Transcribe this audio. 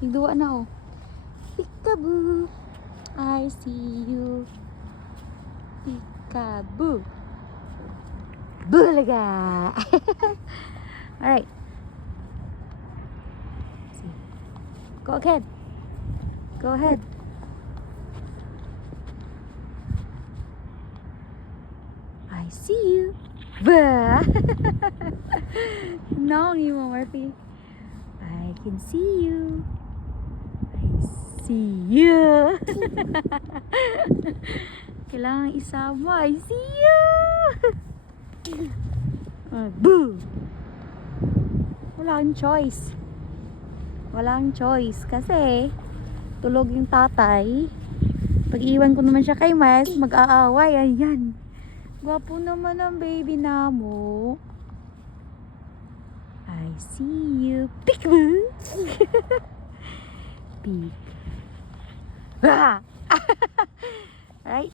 Sigduwa na oh. Peekaboo. I see you. Peekaboo. Bulaga. Alright. Go ahead. Go ahead. I see you. Bah. No, mo, Murphy. I can see you. I see you. Kailangan isama. I see you. Boo. Wala kang choice. Walang choice kasi tulog yung tatay. Pag iwan ko naman siya kay Miles, mag-aaway. Ayan. Gwapo naman ang baby namo. I see you. Peekaboo. Peek. Ah! Alright.